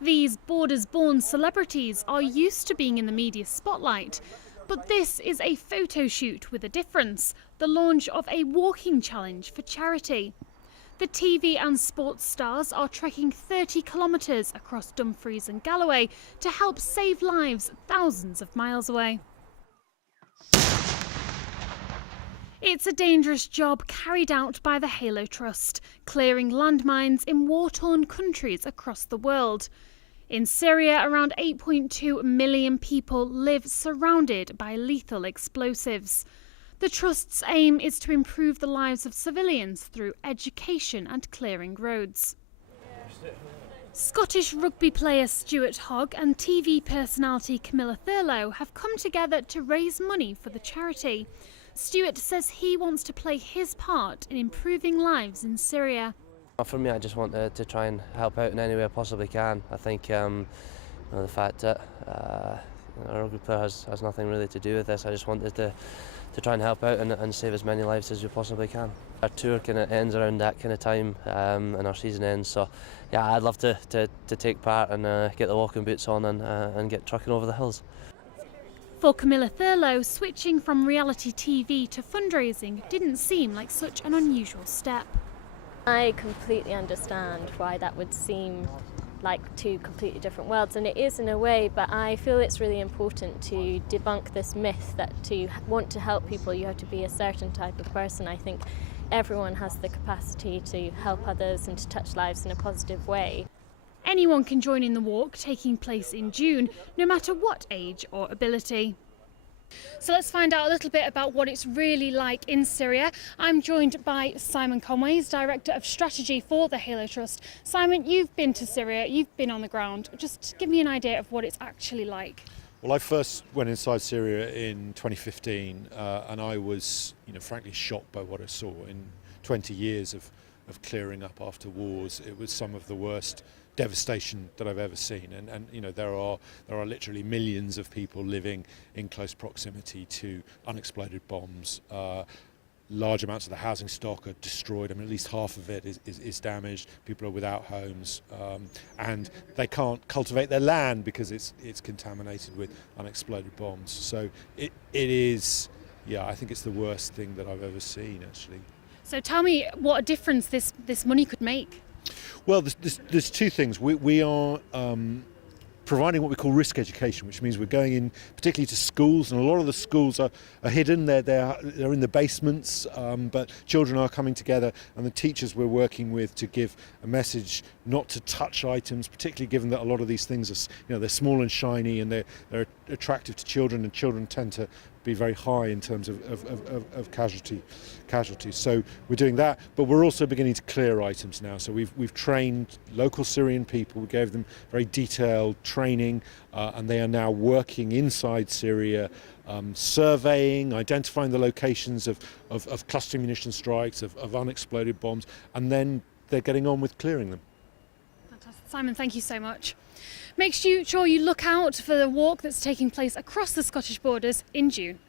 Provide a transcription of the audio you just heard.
These borders-born celebrities are used to being in the media spotlight, but this is a photo shoot with a difference, the launch of a walking challenge for charity. The TV and sports stars are trekking 30 kilometres across Dumfries and Galloway to help save lives thousands of miles away. It's a dangerous job carried out by the Halo Trust, clearing landmines in war-torn countries across the world. In Syria, around 8.2 million people live surrounded by lethal explosives. The Trust's aim is to improve the lives of civilians through education and clearing roads. Scottish rugby player Stuart Hogg and TV personality Camilla Thurlow have come together to raise money for the charity. Stuart says he wants to play his part in improving lives in Syria. For me, I just want to try and help out in any way I possibly can. I think the fact that a rugby player has nothing really to do with this, I just wanted to try and help out and save as many lives as we possibly can. Our tour kind of ends around that kind of time and our season ends, so yeah, I'd love to take part and get the walking boots on and get trucking over the hills. For Camilla Thurlow, switching from reality TV to fundraising didn't seem like such an unusual step. I completely understand why that would seem like two completely different worlds, and it is in a way, but I feel it's really important to debunk this myth that to want to help people you have to be a certain type of person. I think everyone has the capacity to help others and to touch lives in a positive way. Anyone can join in the walk, taking place in June, no matter what age or ability. So let's find out a little bit about what it's really like in Syria. I'm joined by Simon Conway, he's Director of Strategy for the Halo Trust. Simon, you've been to Syria, you've been on the ground. Just give me an idea of what it's actually like. Well, I first went inside Syria in 2015 and I was, frankly shocked by what I saw. In 20 years of clearing up after wars, it was some of the worst devastation that I've ever seen, and there are literally millions of people living in close proximity to unexploded bombs. Large amounts of the housing stock are destroyed. I mean, at least half of it is damaged. People are without homes, and they can't cultivate their land because it's contaminated with unexploded bombs. So it is, yeah, I think it's the worst thing that I've ever seen, actually. So tell me what a difference this money could make. Well, there's two things. We are providing what we call risk education, which means we're going in particularly to schools, and a lot of the schools are hidden. They're in the basements, but children are coming together, and the teachers we're working with to give a message not to touch items, particularly given that a lot of these things are, they're small and shiny, and they're attractive to children, and children tend to be very high in terms of casualties. So we're doing that, but we're also beginning to clear items now. So we've trained local Syrian people. We gave them very detailed training, and they are now working inside Syria, surveying, identifying the locations of cluster munition strikes, of unexploded bombs, and then they're getting on with clearing them. Fantastic. Simon, thank you so much. Make sure you look out for the walk that's taking place across the Scottish borders in June.